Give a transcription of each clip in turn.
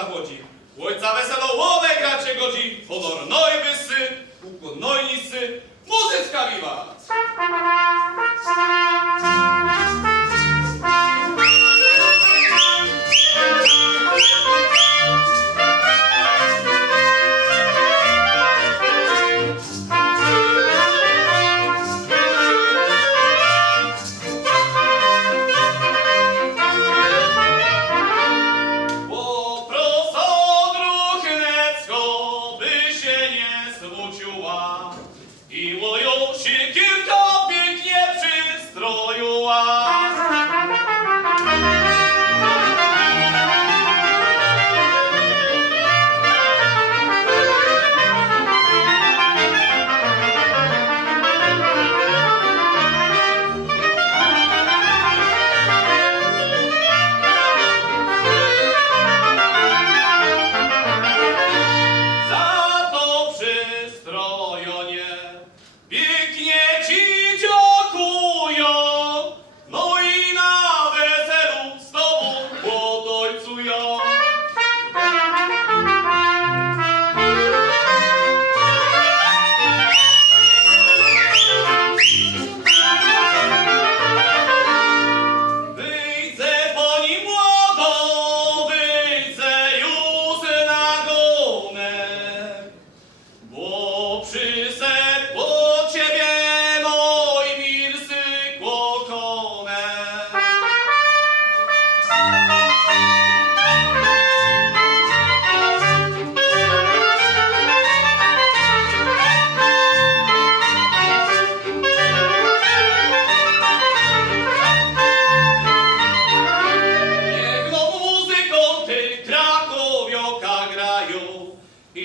zachodzi. Ojca weselo łowek gracze godzi, honor nojbysy, ukłon nojnicy, muzyczka wiwat!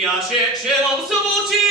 ja się sierą zwróci.